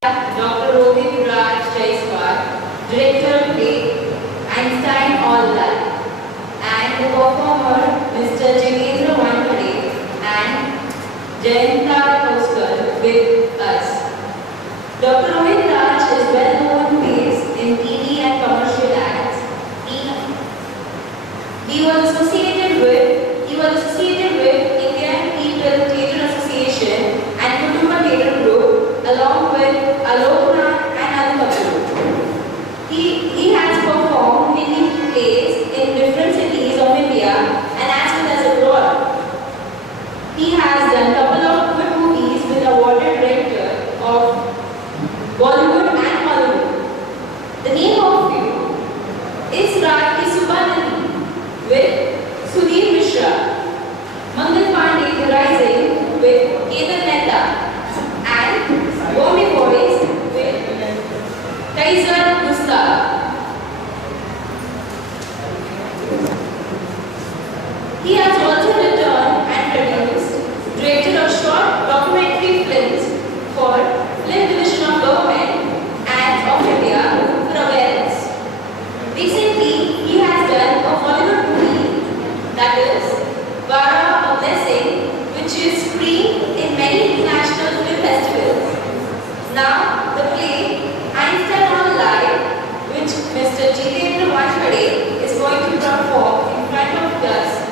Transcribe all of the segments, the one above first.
Dr. Rohit Raj Jaiswal, Director of Play, Einstein All Life, and the performer Mr. Jitendra Wankhede and Jayanta Koskar with us. Dr. Rohit Raj is well known face in TV and commercial ads. He was associated with Indian People Theatre Association and Kutumba Theatre Group along with Aloknath and Anupam. He has performed many plays in different cities of India and as well as abroad. He has done couple of good movies with awarded director of Bollywood and Hollywood. The name of you is Rati Subbanani with Sudhir Mishra, Mangal Pandey The Rising with Ketan Mehta, and Bombay Boys with Kaiser Gustav. He has also written and produced, directed of short documentary films for Film Division of Government and of India for awareness. Recently, he has done a Hollywood movie that is Vara a Blessing, which is screened in many international film festivals. Now, the play Einstein on Live, which Mr. Jitendra Wankhede is going to perform in front of us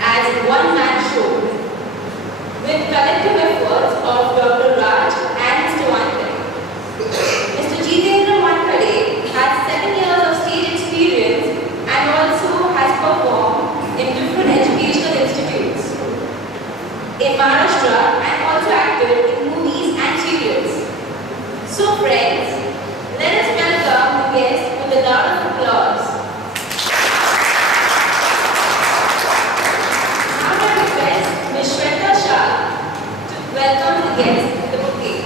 as one-man show with collective efforts of Dr. Raj and Mr. Wankhede. Mr. Jitendra Wankhede has 7 years of stage experience and also has performed in different educational institutes in Maharashtra and also acted in movies and serials. So friends, let us welcome the guest with a round of applause. Now I request Ms. Shweta Shah to welcome the guest with the bouquet.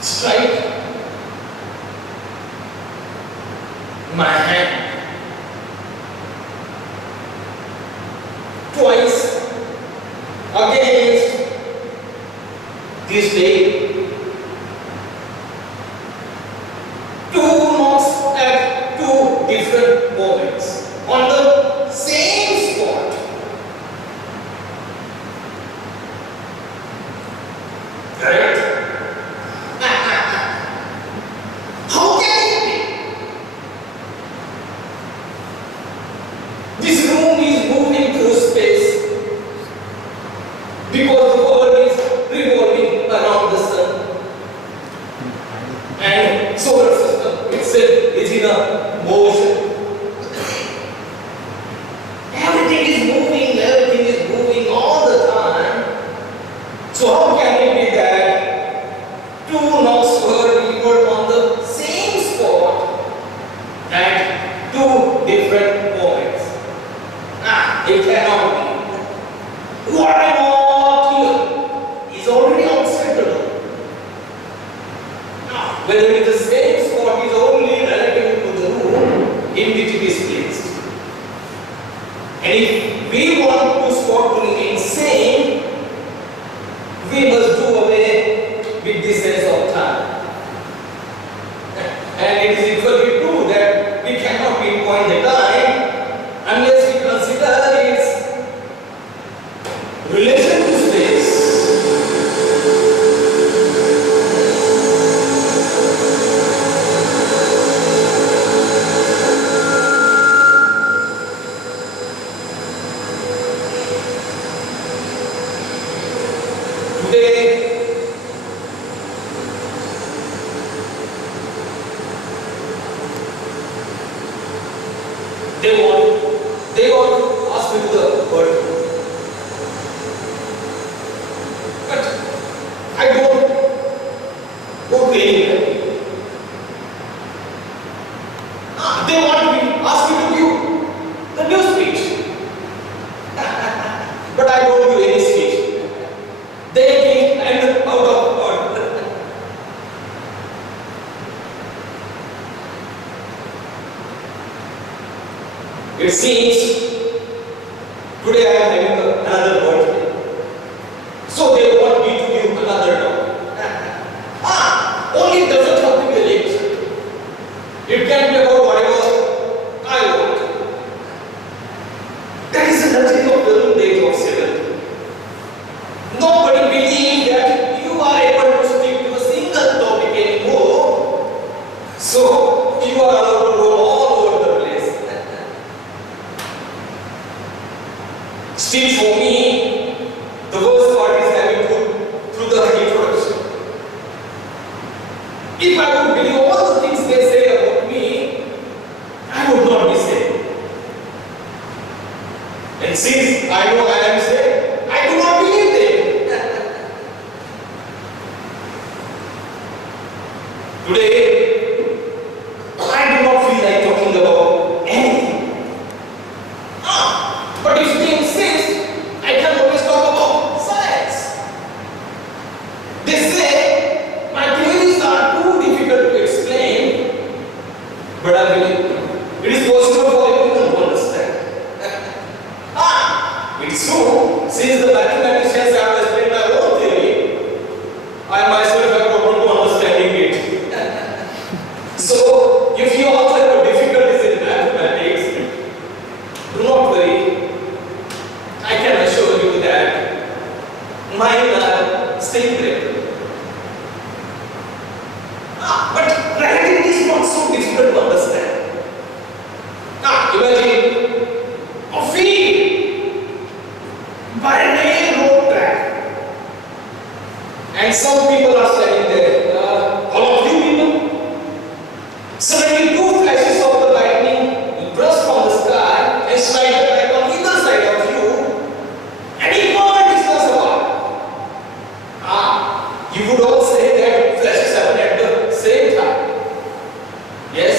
Strike my hand twice against this day. Two knocks at two different moments on the same spot. Correct? How can it be? This room is moving through space because the world is revolving around the sun, and solar system itself is in a motion. Everything is moving all the time. So how can it be that two knobs were delivered on the same spot at two different moments? It cannot be. What I want here is already outside the door. Whether it is the same spot is only relative to the room in which it is placed. And if we want to spot to remain same, we must do away with this sense of time. And it is equally true that we cannot pinpoint the time unless we consider its relation to space. Today, they want to ask me to the word. But I don't go to anywhere. They want me, ask me to give the new speech. But I don't give any speech. They think I am out of order. It seems today I am having another birthday. So they want me to give another talk. Only it doesn't have to be a lecture. It can be about whatever I want. That is the luxury of the room they consider. Nobody believes that you are able to stick to a single topic anymore. So you are allowed to roam all over the place. Still for me, the worst part is having to through the introduction. If I would believe all the things they say about me, I would not be saved. And since I know I am saved, I do not believe them. Today, I do not feel like talking about anything. But if they insist, I can always talk about science. They say my theories are too difficult to explain, but I believe it is possible for everyone to understand. It's true, since the mathematicians have explained my own theory, I myself have problem to understanding it. So, if you also have difficulties in mathematics, do not worry. I can assure you that celebrated. But relativity is not so difficult to understand. Imagine a field by a railroad track, and some people are standing there. All of you people, suddenly two flashes of the lightning will burst from the sky and strike the track on either side of you, and equal distance apart. You would all say that flashes happen at the same time. Yes,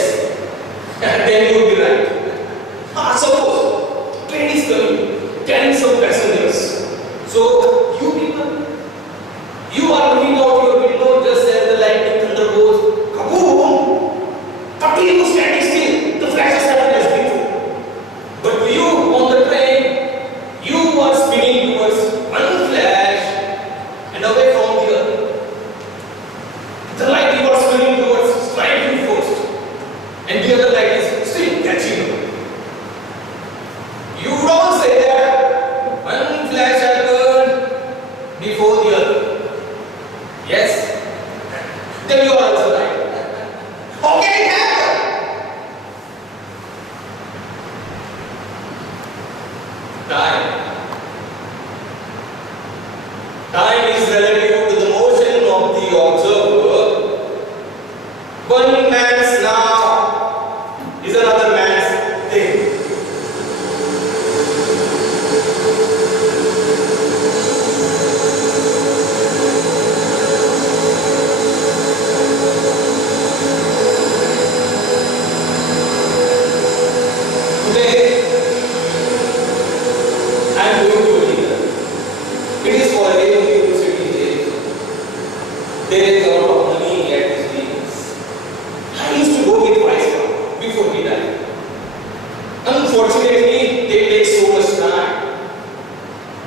and then you would be right. Suppose train is coming, carrying some passengers. So you people, you are looking out your window just as the lightning thunder goes kaboom. But you standing still, the flashes happen as before. But you on the train, you are spinning towards one flash and away from the other. The light you are spinning towards strikes you first, and the other light is still catching you. You would all say that one flash happened before the other. Yes? Then you are also right. How can it happen? Time. Time is relative to the motion of the observer. One man's now is another man's thing. Today, I am going to a dinner. It is for a university. There is a lot of money at this meetings. I used to go with my son before he died. Unfortunately, they take so much time,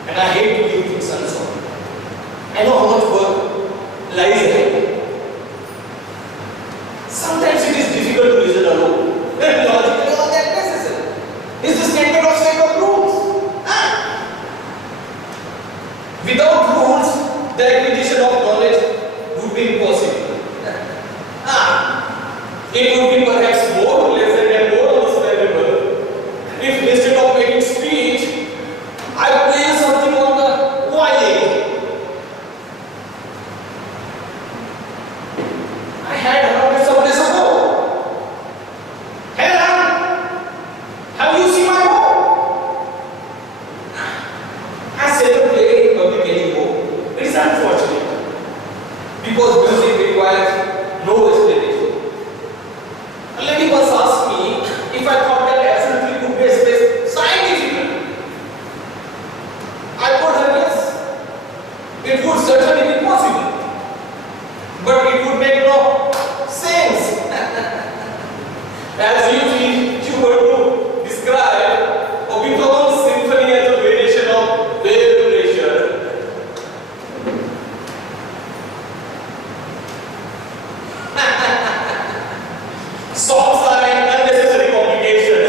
and I hate to leave things unsolved. I know how much work lies ahead. Sometimes it is difficult to reason alone. Logically, all that necessary. It's the standard of set of rules. Without rules, the acquisition of knowledge would be impossible. It would be perhaps more pleasant and more understandable if instead of making speech, I play something on the violin. I had heard it some days ago. Hey, have you seen my bow? I said to play public anymore. It is unfortunate because music requires no explanation. A lady once asked me if I thought that assembly could be expressed scientifically. I told her yes. It would certainly be possible, but it would make no sense. As usually, you were to describe a Beethoven symphony as a variation of wave pressure. Songs are an unnecessary complication.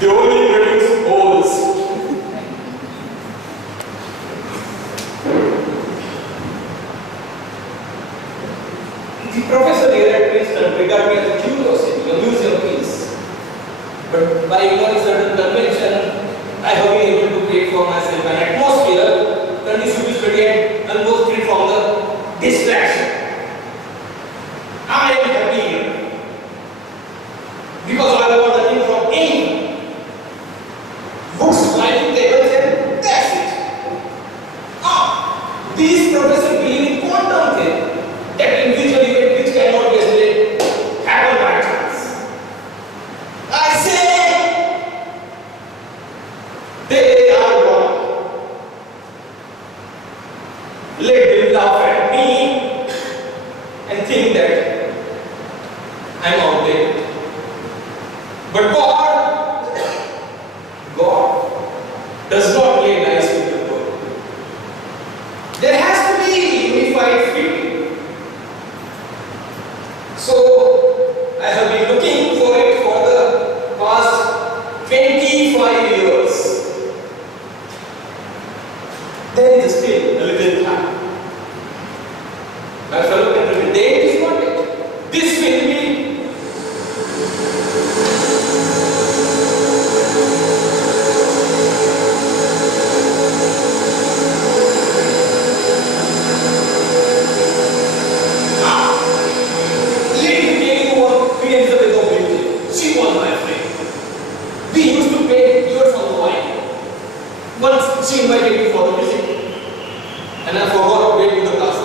They only produce holes. The professor here at Princeton regarded me as a curiosity, a museum piece. But by ignoring certain convention, I have been able to create for myself an atmosphere conducive to study and almost free from the distraction. I am happy here because I want nothing from anyone. Books, writing tables, and that's it. These professors believe in quantum theory, that individual event which cannot be explained happen by chance. I say they are wrong. Let them laugh at me and think that I'm outdated. But God does not play nice with the world. There has to be unified field. So I have been looking for it for the past 25 years. There is still a little time. My fellow countrymen, there is not it. This will be she invited me for the music and I forgot to wait in the class.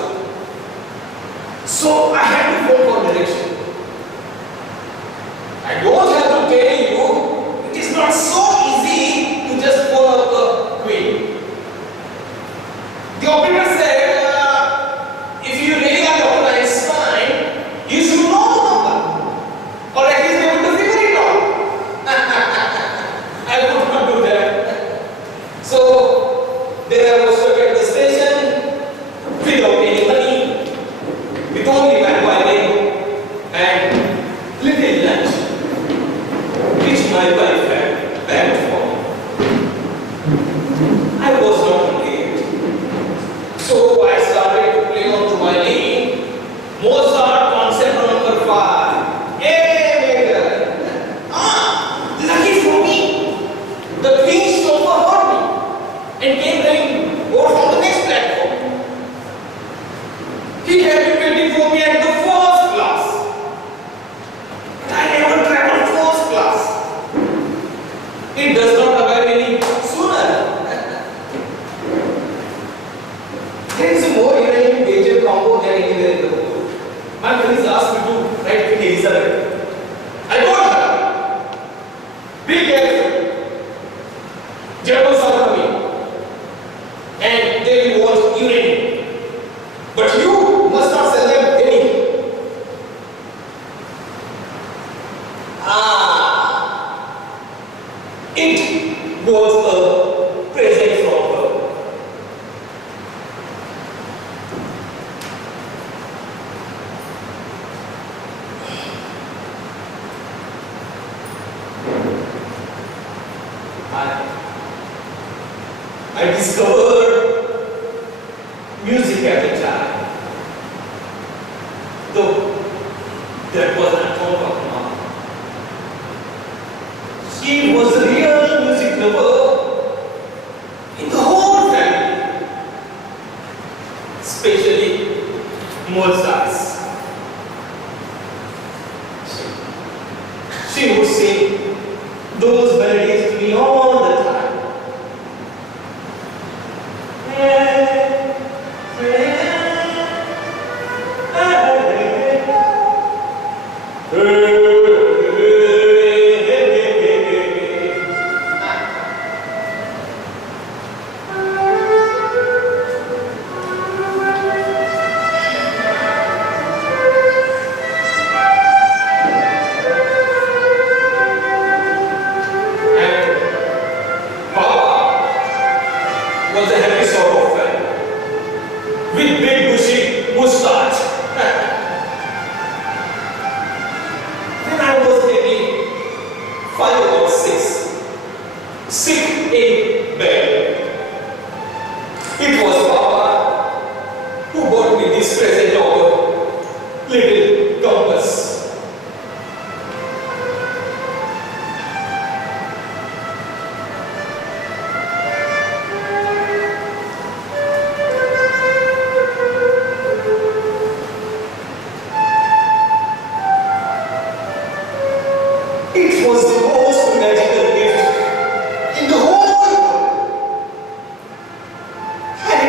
So I had to phone for direction. I don't have to tell you, it is not so easy to just phone up the queen. The operator said, if you really are Dr. Einstein, you should know the number. Or at least be able to figure it out. I could not do that. So then I was stuck at the station without any money, with only my violin and little lunch, which my wife had packed for me. I was not prepared. So I started to play on the violin, Mozart Concerto number 5. Hey, maker! Lucky for me, the queen chauffeur heard me and came running over from the next platform. He had been waiting for me at the first class. But I never traveled first class. It does not arrive any sooner. There is a more irrelevant major combo than anywhere in the world. My colleagues asked me to write Queen Elizabeth. I told her, be careful. Germans are coming and they will want uranium. But you must not sell them any. It was a present from her. I discovered music at the time. Though that was not all of mom. She was a real music lover in the whole family, especially Mozart's. She would sing those melodies to me all the time. Was a happy sort of friend with big bushy mustache. When I was maybe 5 or 6, sick in bed, it was Papa who bought me this present of a little compass. It was the most magical gift in the whole world. And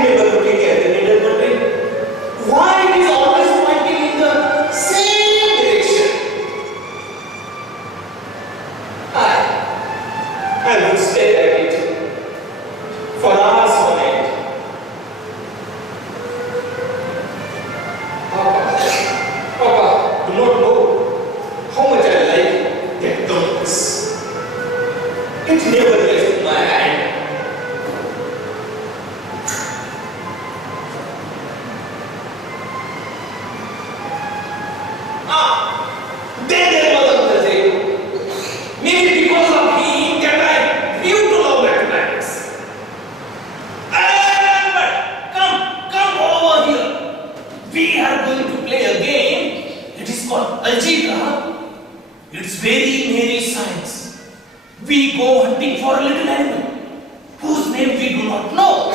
name we do not know.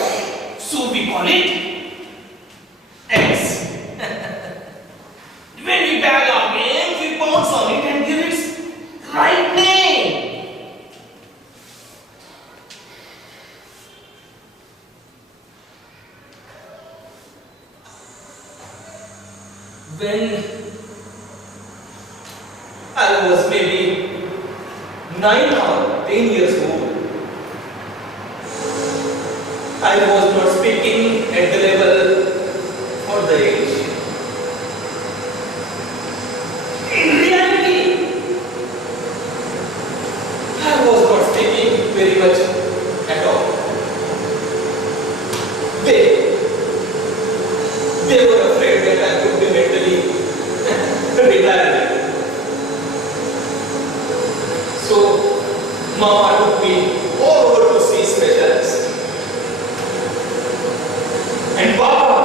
So we call it X. When we bag our name, we bounce on it and give its right name. When I was maybe 9 or 10 years old, I was not speaking at the level or the age. In reality, I was not speaking very much at all. They were afraid that I could be mentally retarded. So, Mama took me all over to see specialists. And Papa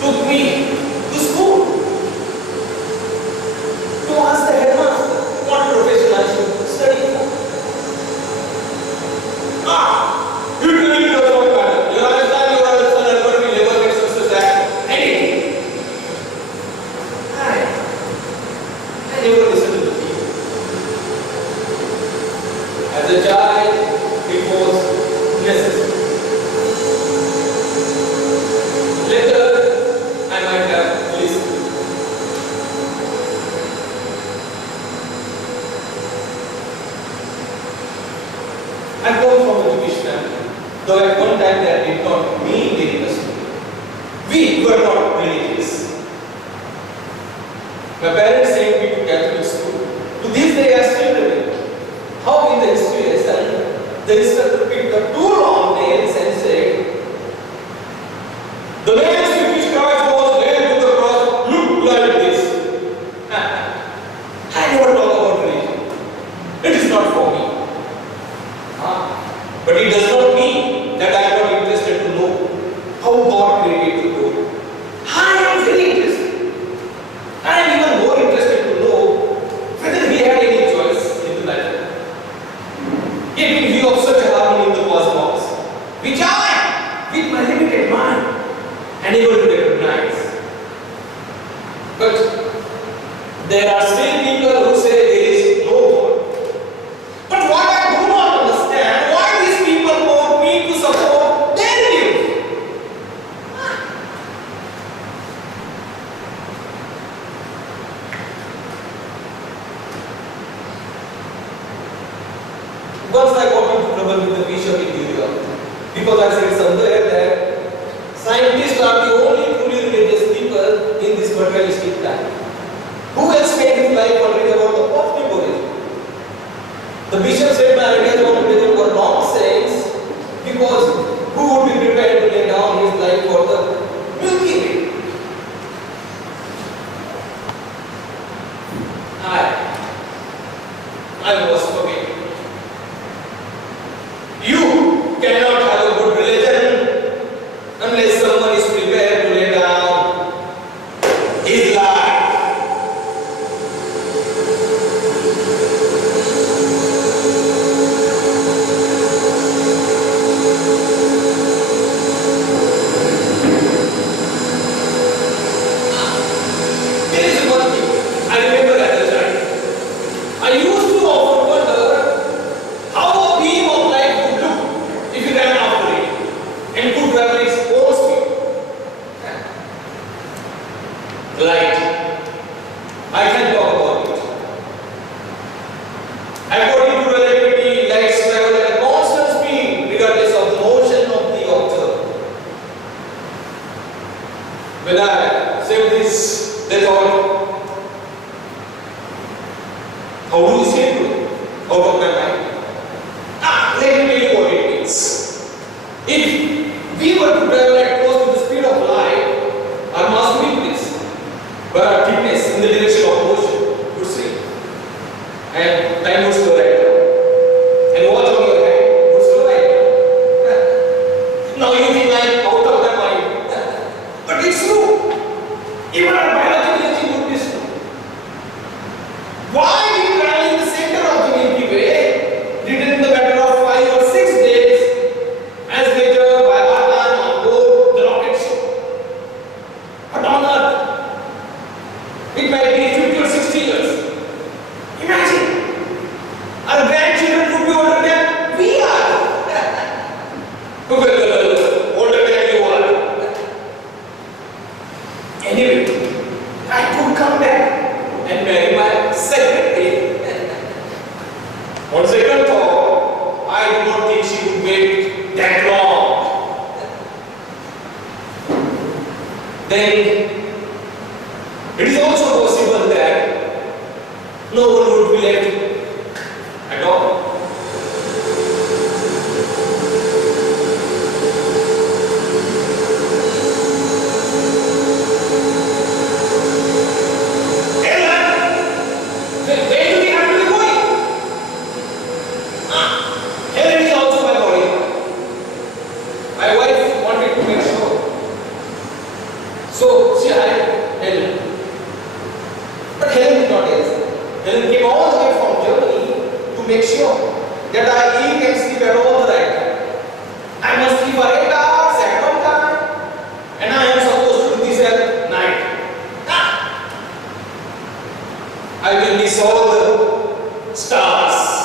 took me to school to ask the headmaster what profession I should study for. It really does not matter. You understand, you are a son and will never get success at anything. I never listened to the people. As a child, it was necessary. Later, I might have listened. I come from a Jewish family, though at one time that did not mean very much to me. We were not religious. My parents sent me to Catholic school. To this day, I still remember how in the history lesson, the instructor picked up 2 long nails and said, "The nails with which Christ was nailed to the cross look like this." I never talk about religion. It is not for me. But it does not mean that I am not interested to know how God created the world. I am very interested. I am even more interested to know whether He had any choice in the matter. Yet in view of such a harmony in the cosmos, which I, with my limited mind, unable to recognize. But there are still people who say there is no God. But what I do not understand, why these people want me to support their view. Once I got into trouble with the bishop in New York because I said somewhere that scientists are the only truly religious people in this materialistic time. Who else spent his life wondering about the cosmic origin? The bishop said my ideas about religion were nonsense because who would be prepared to lay down his life for the Milky Way? I was forgetting. You cannot have a good religion unless someone is prepared to lay down his life. My wife wanted to make sure. So she hired Helen. But Helen did not answer. Helen came all the way from Germany to make sure that I eat and sleep at all the right time. I must sleep for 8 hours at one time, and I am supposed to do this at night. I will miss all the stars.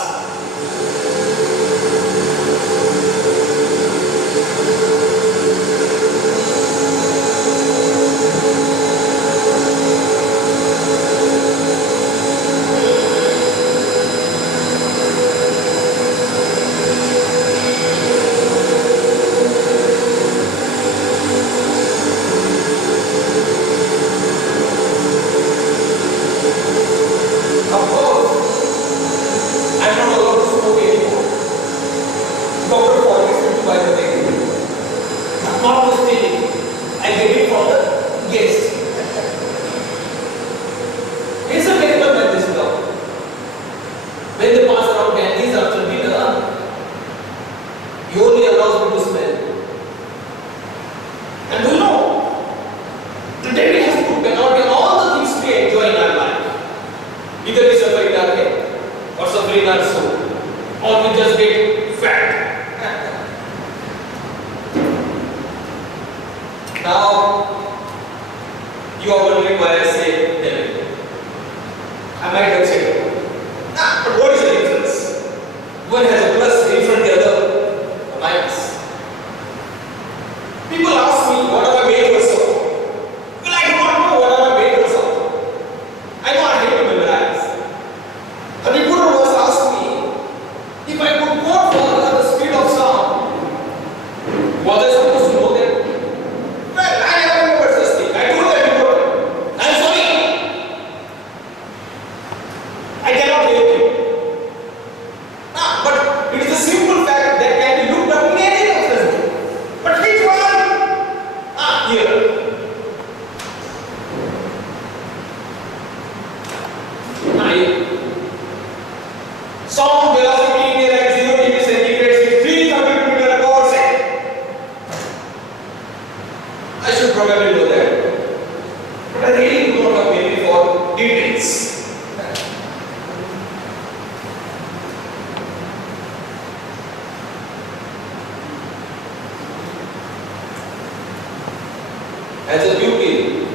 As a pupil,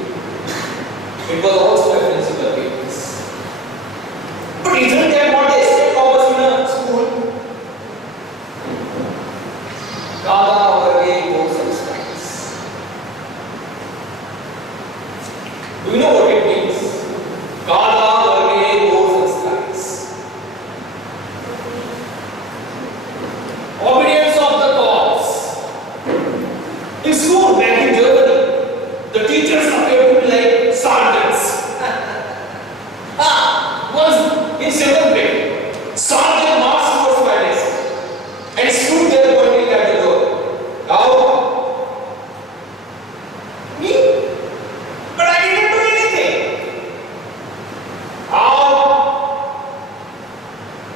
it was also a principal case. But isn't there not a state purpose in a school? Kada varge go substance. Do you know what it means? Kada varge go substance. Obedience of the cause. In school, back in Germany, the teachers appear to be like sergeants. Once in 7th grade, sergeant marched towards my desk and stood there pointing at the door. Now, me? But I didn't do anything. How?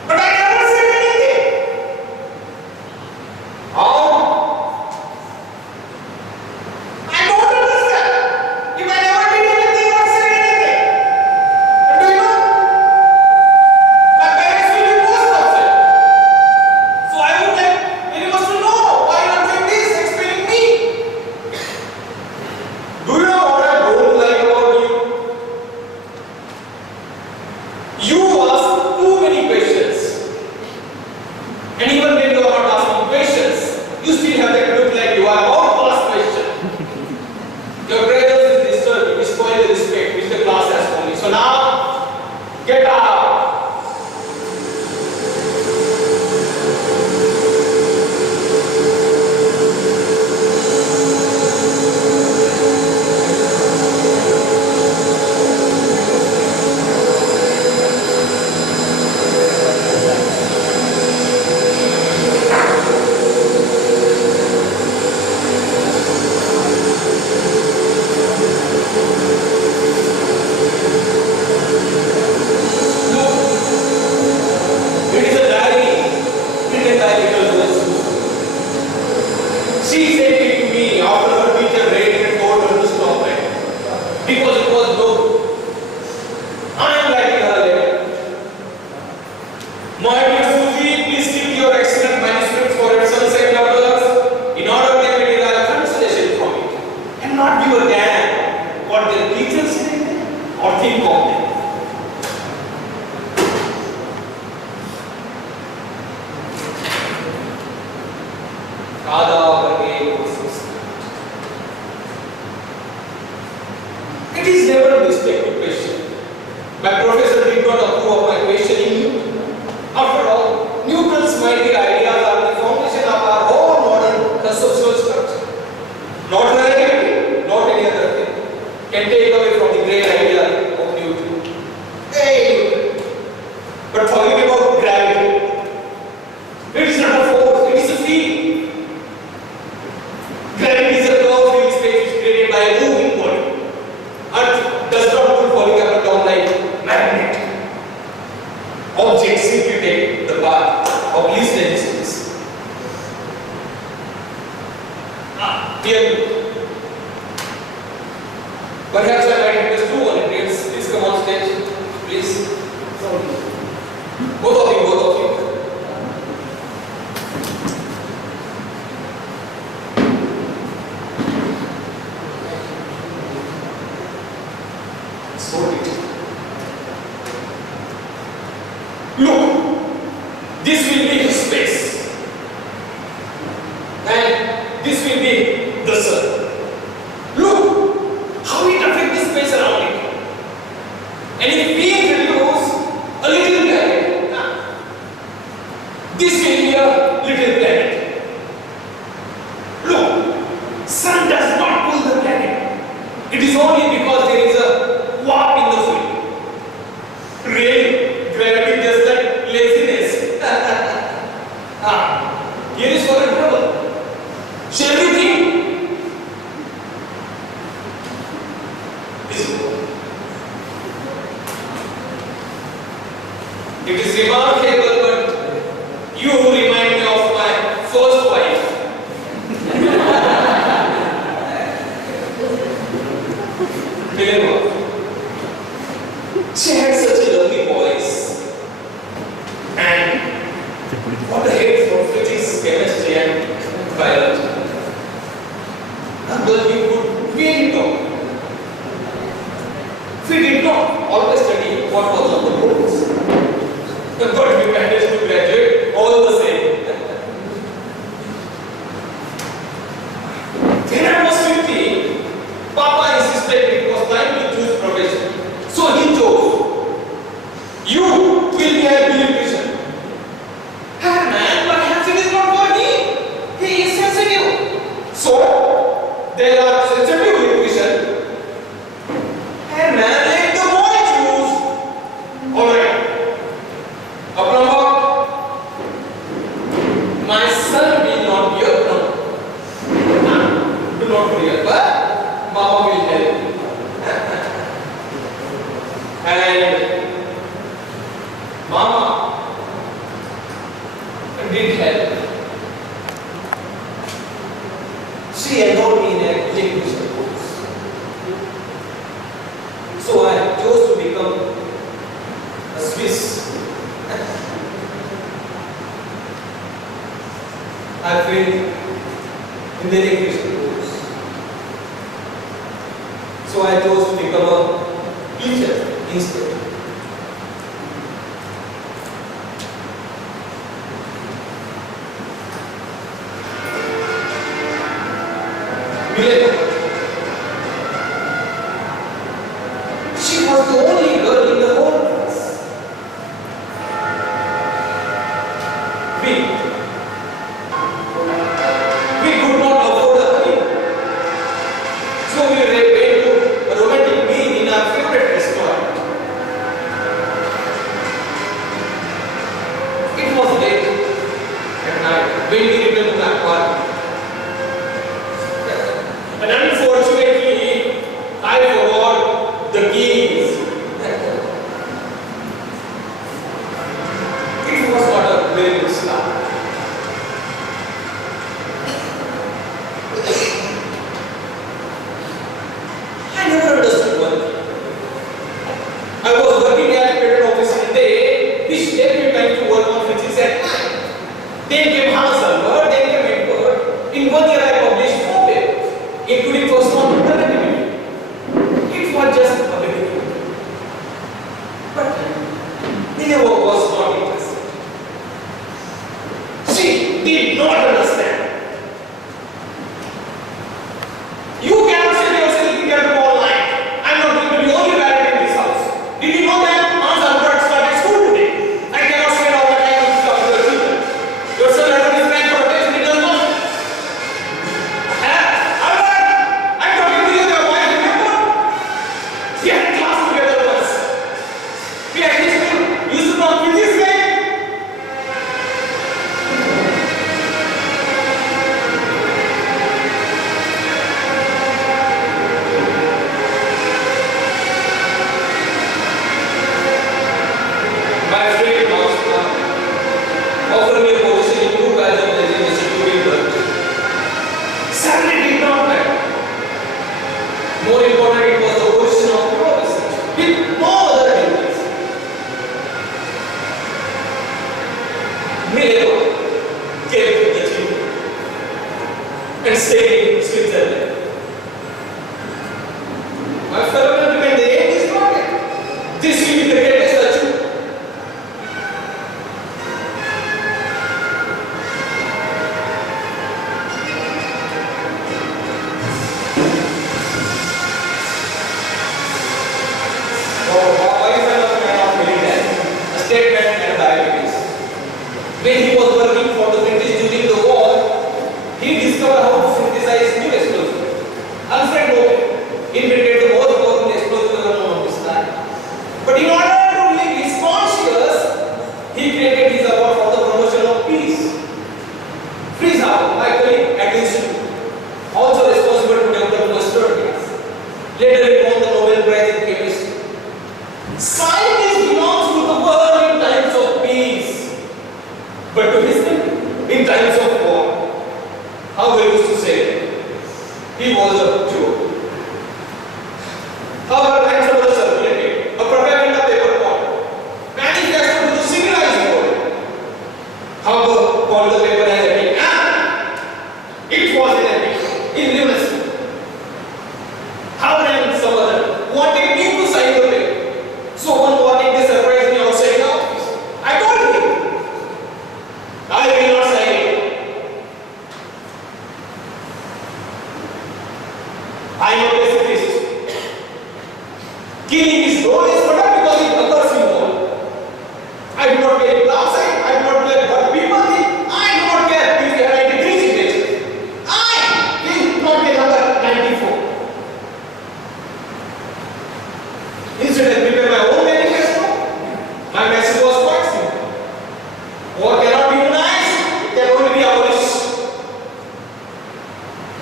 But I never said anything. How? She said it to me after her teacher raised and told her to stop it. Because it was no. I am writing her letter. My dear Susie, please keep your excellent manuscripts for your sons and daughters in order they may derive consolation from it and not give a damn what their teachers say or think of them. It is never a mistake to question. My professor did not approve of my questioning. After all, Newton's mighty ideas are the foundation of our whole modern conceptual structure. Not relativity, not any other thing, can take away from the great idea of Newton. Hey, Newton. But forget about gravity. It is not a force, it is a field. Gravity is a curved field space created by a moving body. Earth does not move falling up and down like magnet. Objects simply take the path of least resistance. Here. Perhaps I might request two volunteers. Please come on stage. Please. Both of you. Look, this will be his space, and this will be the sun. Look how it affects the space around it. And if we introduce a little planet, this will be a little planet. Look, sun does not pull the planet. It is only because there is a warp in the fluid. Really, gravity just like laziness. Here is for a trouble. Shall we think? This is good. It is remarkable, but you remind me of my first wife. She had such a lovely voice, and what a head for physics, chemistry, and biology. But we could really talk. We did not always study what was on the books, but we managed to graduate all the same. When I was 15, Papa insisted it was time to choose profession. So he chose. You will be a beautician. Hey man, perhaps it is not for me. He is sensitive. So, there are sensitive beauticians. Hey man, let the boy choose. Alright. A plumber. My son will not be a plumber. Do not worry, but Mama will help you. And Mama did help. She enrolled me in a linguistic course. So I chose to become a Swiss. I failed in the linguistic course. So I chose to become a teacher instead. She was the only girl in the whole class. We could not afford a honeymoon. So we went to a romantic meal in our favorite restaurant. It was late at night when we returned to my apartment. And unfortunately, I forgot the keys. It was not a very good start. Then came Hansalberg, then came Edward. In 1 year I published 4 papers, including first one with relativity. It was just a beginning. But their work was not interesting. She did not understand. You cannot say yourself looking at the wall line. I am not going to be the only parent in this house. Did you know that Hans Albert started school today? I cannot spend all the time on this particular children. Your son has his plan for attention, he does not. Albert, I am talking to you, your wife, remember? We had class together once. We at least used to talk with this way. My friend Master offered me a position in two kinds of leisure institute in Berkeley. Salary did not matter. More important, it was the position of pure research with no other duties. Miller came to the team and stayed in Switzerland. My fellow countrymen, the aim is not it. This will be the greatest achievement. Statement and diabetes. When he was working for the British during the war, he discovered how to synthesize new explosives. Alfred Nobel invented the most powerful explosive ever known on this planet. But in order to relieve his conscience, he created his award for the promotion of peace. Friesau, my colleague at the institute, also responsible to develop mustard gas. Later he won the Nobel Prize in chemistry. Science belongs to the world in times of peace, but to history in times of war. How we used to say, he was a joke. However, when someone circulated a propaganda paper called Manifesto to the Civilized World, however, called the paper as epic, it was an epic in lunacy. However, some other wanted me to sign the paper. So one morning they surprised me outside the office. I told him, I will not sign it. I am a pacifist. Killing is glorious, but not because it occurs in war. I do not care if outside, I do not care what people think, I do not care if there are 93 signatures. I will not be number 94. Instead, I prepare my own manifesto. My message was quite simple. War cannot be unionized, it can only be abolished.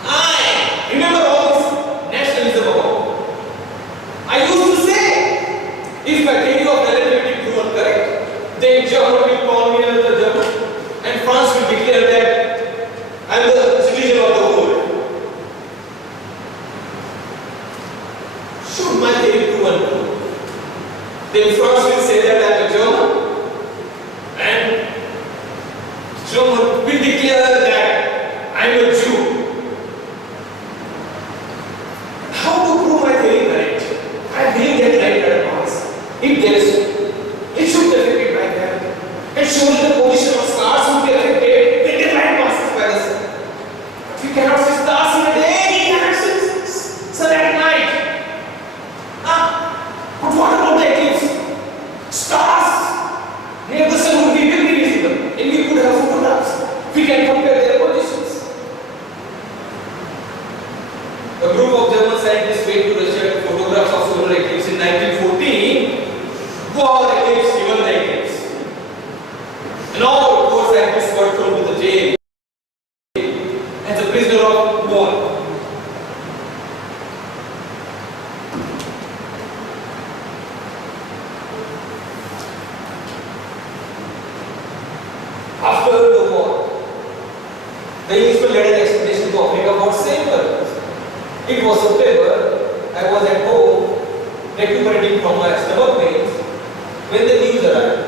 I remember all this nationalism about. I used to say, if my theory of relativity proven correct, then Germany will call me another German, and France will declare that I am the citizen of the world. Should my theory proven true, then France will say that I am a German, and German will declare that I am a Jew. How to prove my theory correct? I will get right at once. If there is, it should be affected by that. And shows the position of stars would be affected when they light passes by the sun. But we cannot see stars in a day, we cannot see sun at night. But what about the eclipse? Stars near the sun would be very visible, and we could have photographs. We can compare their positions. A group of German scientists went to Russia to photograph of solar eclipse in 1914. Wow, eclipse, even the eclipse. And all those scientists were thrown to the jail as a prisoner of war. After the war, the Englishman led an expedition to Africa for same purpose. It was September. I was at home recuperating from my stomach pains when the news arrived.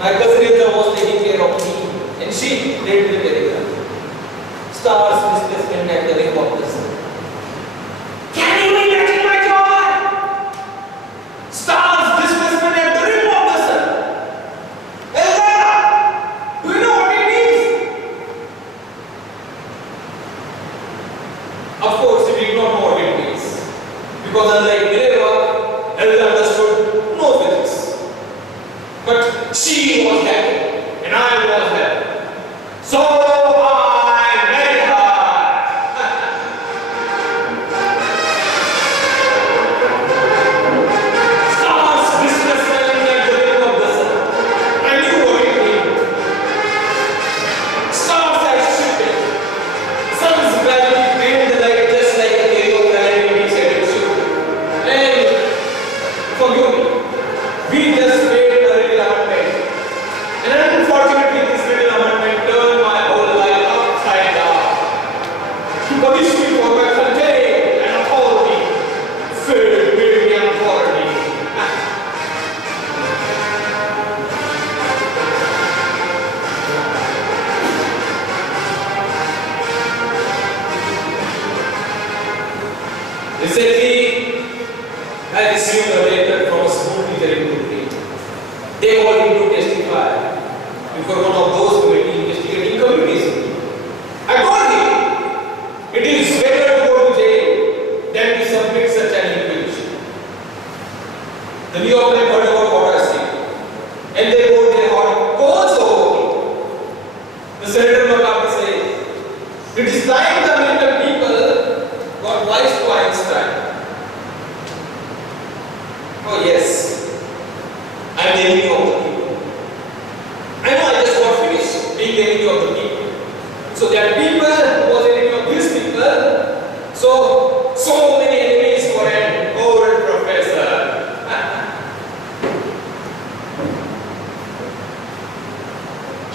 My cousin was taking care of me she read the telegram. Stars displacement at the rim of the sun. Can you imagine my joy? Stars displacement at the rim of the sun. Elsa, do you know what it means? Of course, she did not know what it means. Because unlike Mileva, Elsa understood no physics. But she was happy, and I was happy. So I married her. Stars displacement at the rim of the sun. I knew what it meant. Stars had shifted. Sun's gravity bent the light just like a carry of gravity said it should. And forgive me, we just made a little amendment. And unfortunately, this little amendment turned my whole life upside down. To punish me for my contempt and authority, filled me an authority. Recently, I received a letter from a school teacher in Turkey. They wanted to testify before one of those committee investigating communities. I told him it is better to go to jail than to submit such an invitation. The New York Times heard about what I said, and they wrote their heart goes over. The Senator McCarthy says, it is time the American people got wise to Einstein. Oh yes, I am the enemy of the people. I know I just got finished being the enemy of the people. So there are people who was the enemy of these people. So many enemies for an old professor.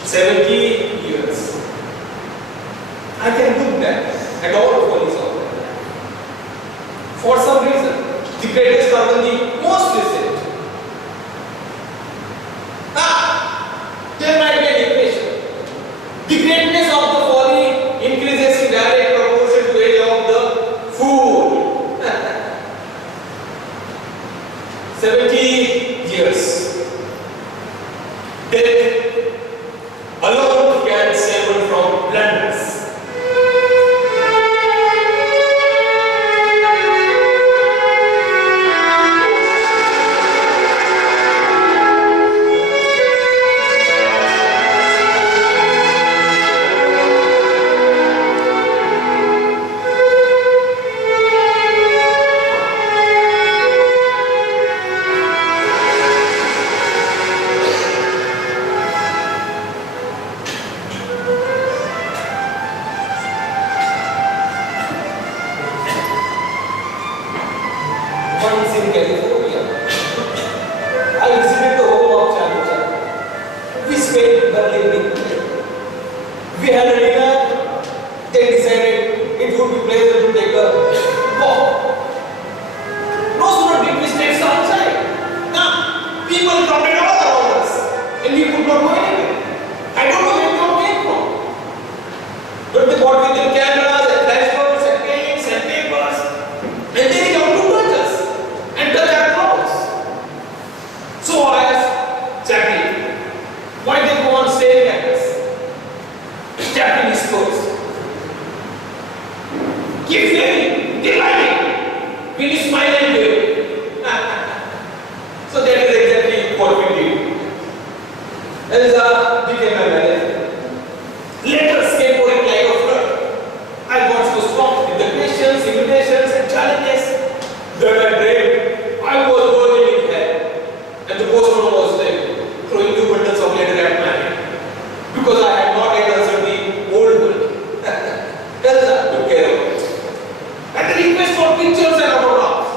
70 years. I can look back at all police officers. For some reason, the greatest are the most recent. There might be an equation. The greatness of the folly increases in direct proportion to the age of the fool. 70 years. Death alone can save one from blunders. Once in California, I visited the home of Chan. We spent Berlin weekend. We had a dinner. They decided it would be pleasant to take a walk. No sooner did we step outside. Now, people crowded all around us, and we could not go anywhere. I don't know where they came from. But they brought with them cameras and flashbulbs and paints and papers, and they come to touch us and touch our clothes. So I asked Jackie, why they go on staring at us? Jackie disclosed. Keep staring, delighting. Will you smile and wave? So that is exactly what we did. Elsa became a manager. Letters came pouring like a flood. I got so swamped with the questions, invitations, and challenges that I dreamed I was burning in hell. And the postman was there, throwing 2 bundles of letters at my head. Because I had not yet answered the old world. Elsa took care of it. At the request for pictures and autographs.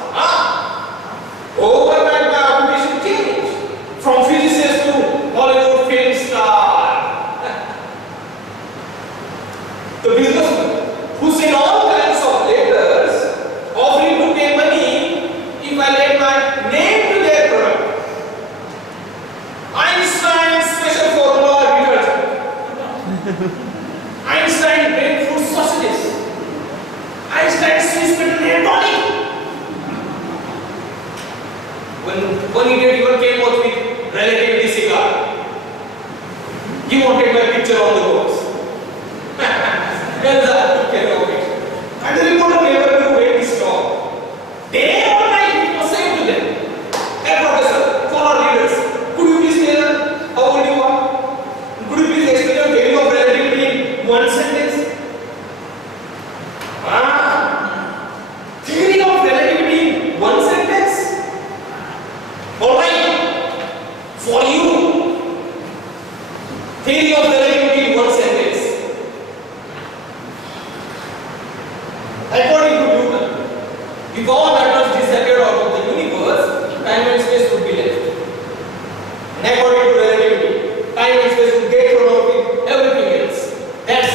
Overnight my occupation changed. From physicist to Hollywood film star. The businessman who sent all kinds of letters offering to pay money if I let my name to their product. Einstein's special formula detergent. Einstein grapefruit sausages. Einstein Swiss metal hair tonic. When one idiot even came out with relativity cigar. He wanted my picture on the walls. Well, that took care of it. And the reporter never knew where he stopped. Day or night, it was saying to them, "Hey professor, for our readers, could you please tell us how old you are? Could you please explain your theory of relativity in one sentence?" Theory of relativity in one sentence? Alright, for you, theory of relativity in one sentence. According to Newton, if all atoms disappeared out of the universe, time and space would be left. And according to relativity, time and space would get thrown out with everything else. That's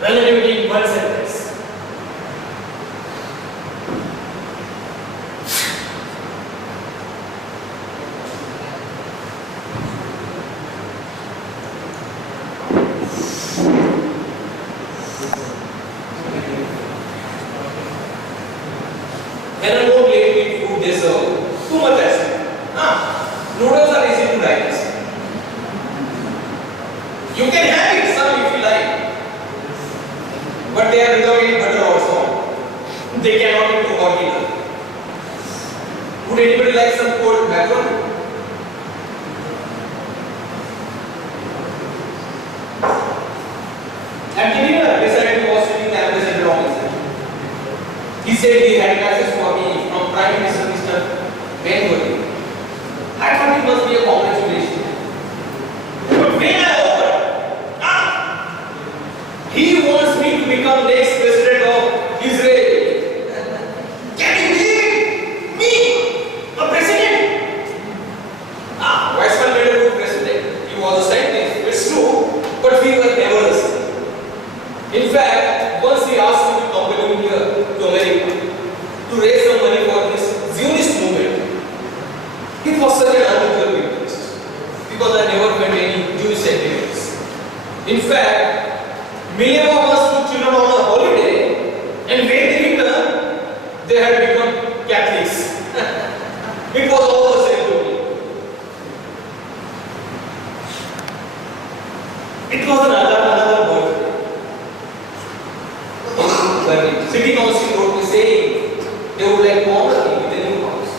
relativity in one sentence. When I won't let me food deserve too much acid. Noodles are easy to digest. You can have it some if you like. But they are without any butter or salt. They cannot be too hot either. Would anybody like some cold macaroni? At the dinner, decided was sitting the ambassador on his side. He said he had message for me from Prime Minister Mr. Bengali. I thought it must be a congratulation. But when I opened, he wants me to become next president of Israel. Can you believe it? Me, a president? Weizmann made a good president. He was a scientist, it's true, but we were never the same. In fact, once he asked me to come here to America to raise some money for this Zionist movement. It was such an unusual request because I never met any Jewish sentiments. In fact, millions of us took children on a holiday, and when they returned, they had become Catholics. It was all the same to me. It was another birthday. When city council wrote me saying they would like to honor me with a new house.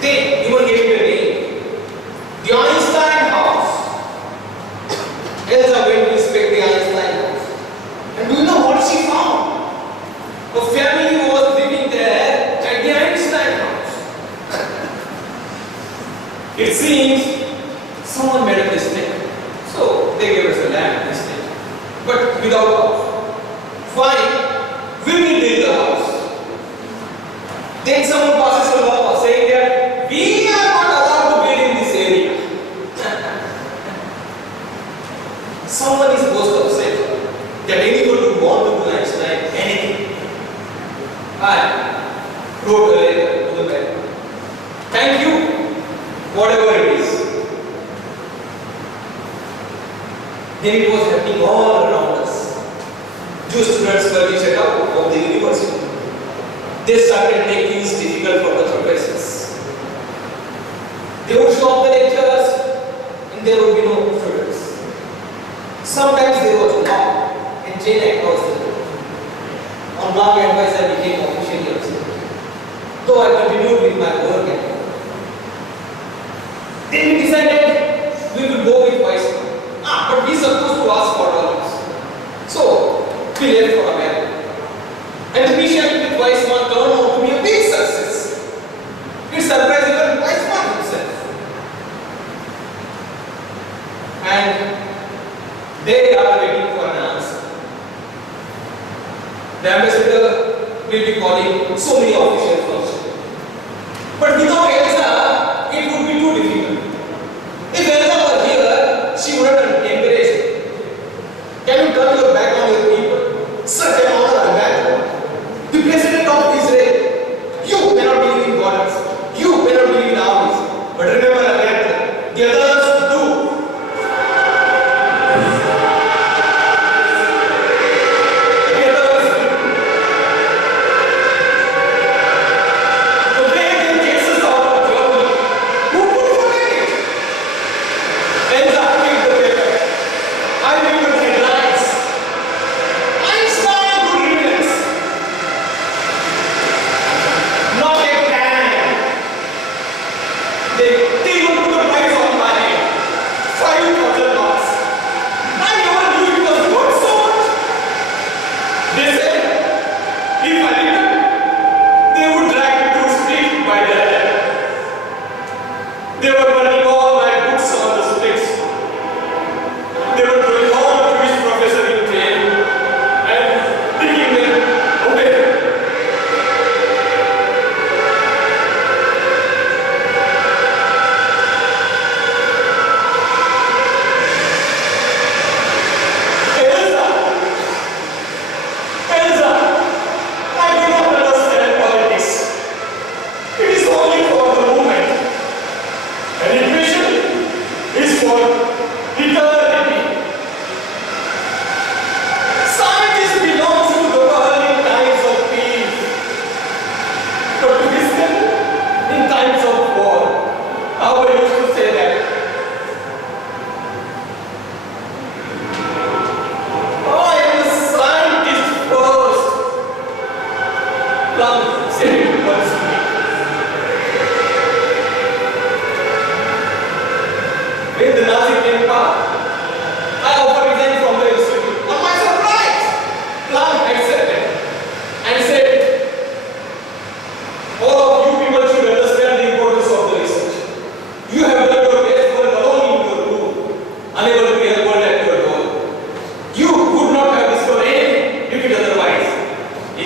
They even gave me a name. The Einstein House. Elsa went to inspect the Einstein House. And do you know what she found? A family was living there at the Einstein House. It seems someone made a mistake. So they gave us a land instead. But without house. Fine. We will build the house. Then someone passes a law saying that we are not allowed to build in this area. Someone is supposed to upset that anyone would want to do Einstein anything. I wrote a letter to the bank. Thank you, whatever it is. Then it was happening all around us. Jewish students were checked out of the university. They started making it difficult for the professors. They would stop the lectures and there would be no students. Sometimes there was law and chain across the board. On long advice I became officially upset. Though I continued with my work at home. Then we decided we would go with Weizmann. But we supposed to ask for dollars. So we left for America. And the mission with Weizmann turned out to be a big success. It surprised even Weizmann himself. And they are waiting for an answer. The ambassador will be calling so many officials first. But without Elsa, it would be too difficult. If Elsa were here, she would have encouraged me. Can you turn your back on your people? Such an honor and back. The president of Israel, you may not believe in gods, you may not believe in armies, but remember again, the others do.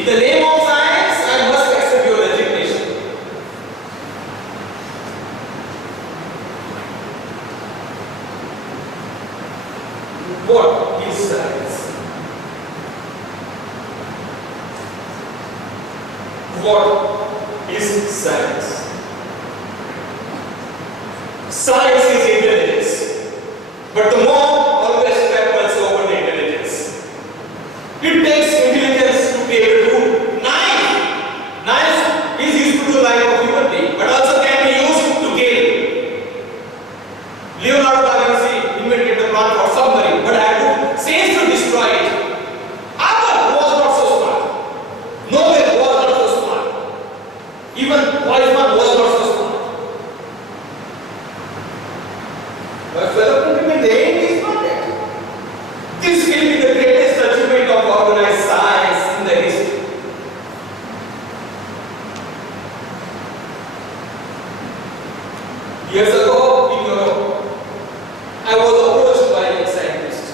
the name of science, I must accept your resignation. What is science? What is science? Science is intelligence, but the mob always tramples over the intelligence. It takes intelligence to be able to knife. Knife is useful to the life of human being, but also can be used to kill. Leonardo da Vinci invented the plan for submarine, but had to says to destroy it. Albert was not so smart. Nobel was not so smart. Even Weizmann was not so smart. But fellow countrymen, the aim is not that. This will be the greatest achievement of organized science in the history. Years ago in Europe, I was approached by a scientist,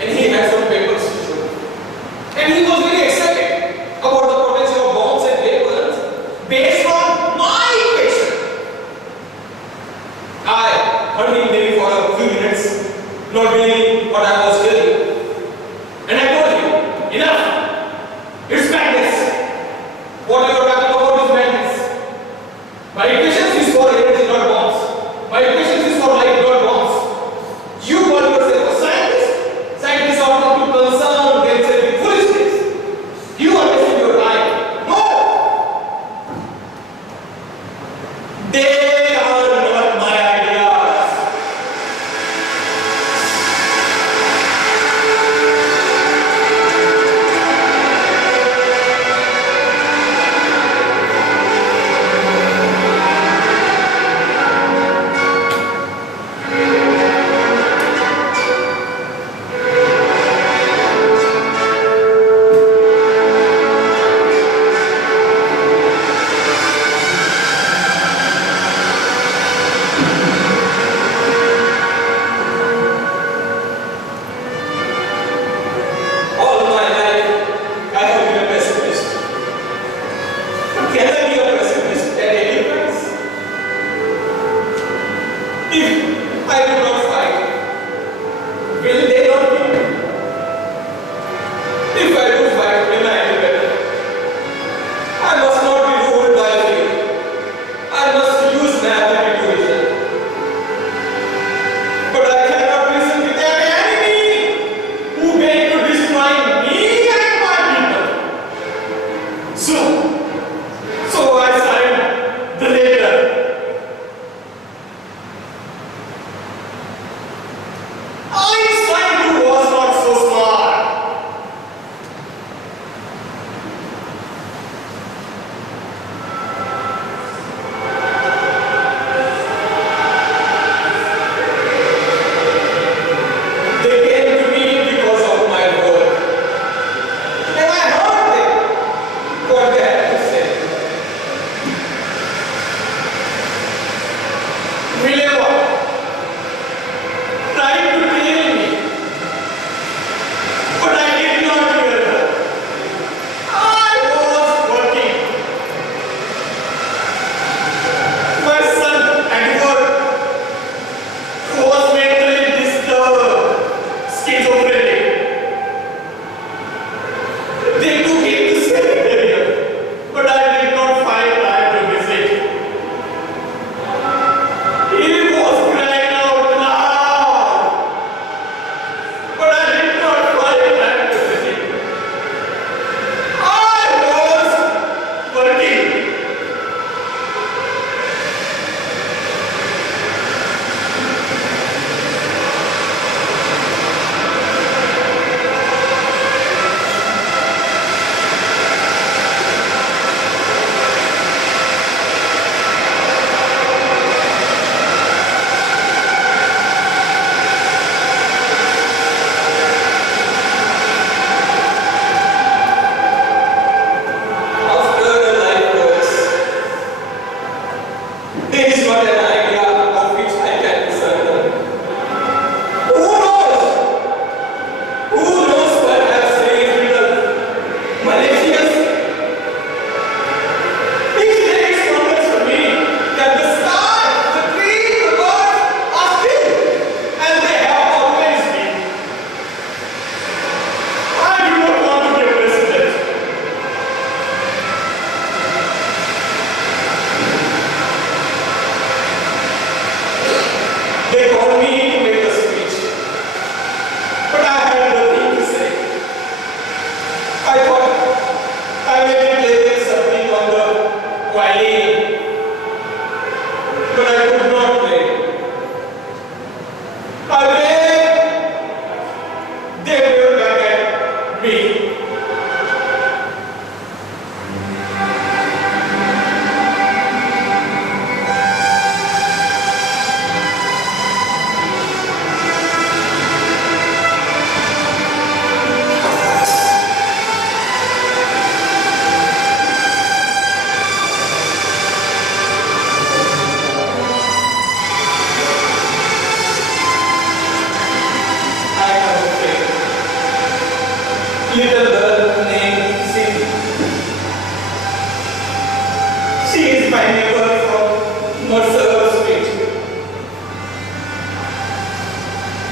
and he had some papers to show. And he was very excited about the potential of bombs and weapons based on my equation. I heard him maybe for a few minutes, not believing what I was telling. And I told him, enough! It's madness! What you are talking about is madness. My equations is for energy, not bombs. My equations is for light, not bombs. You call yourself a scientist. Scientists are not to concern themselves with foolishness. You are wasting your time. No! They are not my ideas. All my life, I have been a pessimist. Can I be a pessimist at any price? If I do not fight, will they not win? If I do fight, will I be better? I must not be ruled by fear. I must use math and intuition. But I cannot listen with an enemy who came to destroy me and my people. So I signed the letter. Einstein too was not so smart. little girl named Cindy. She is my neighbor from Mercer Street.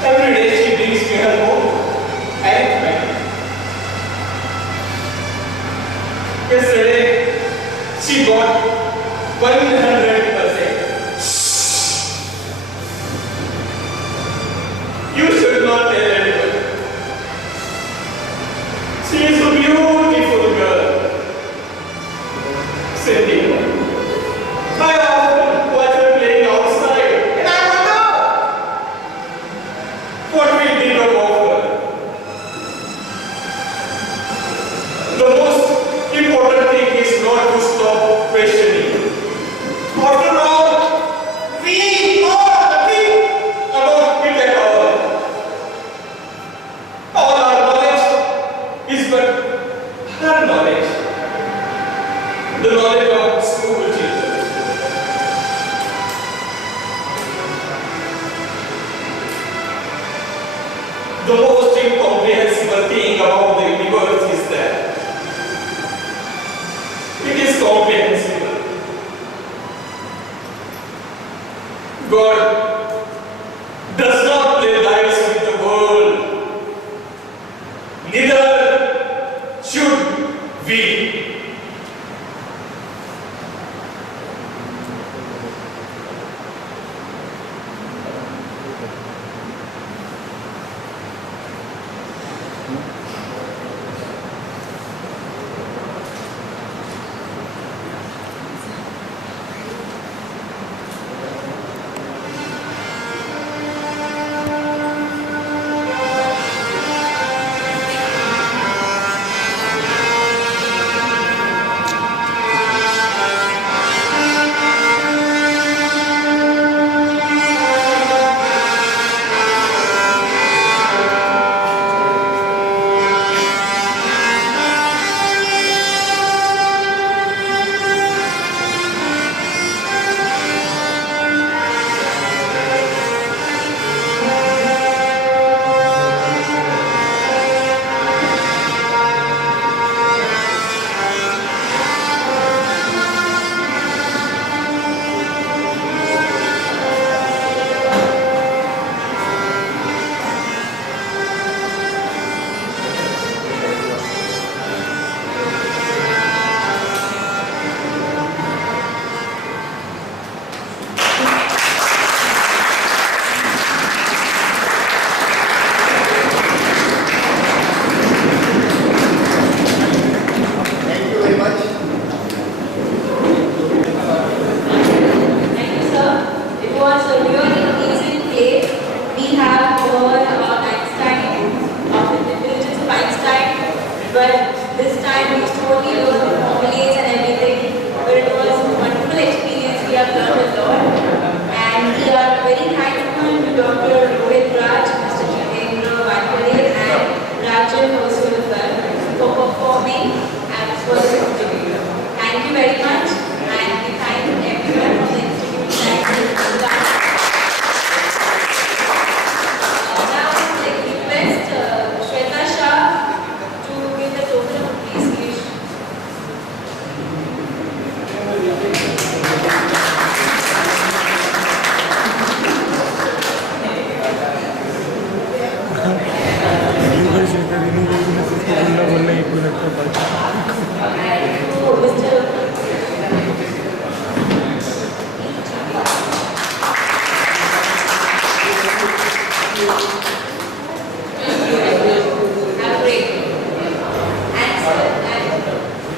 Every day she brings me her home arithmetic. Yesterday she got 100%. You should not tell anyone. She is a beautiful girl. Cindy. I often watch her playing outside and I wonder what we think about her. The most important thing is not to stop questioning. After all, we know nothing about it at all. All our knowledge is but her knowledge. The knowledge of school children. The most incomprehensible thing about the universe is that it is comprehensible. God does not play dice with the world. Neither should we.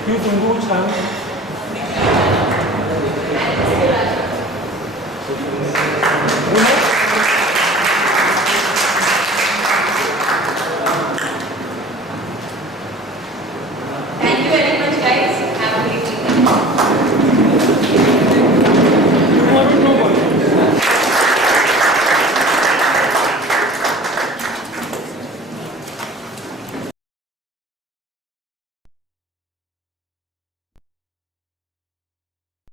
You can go, Sam.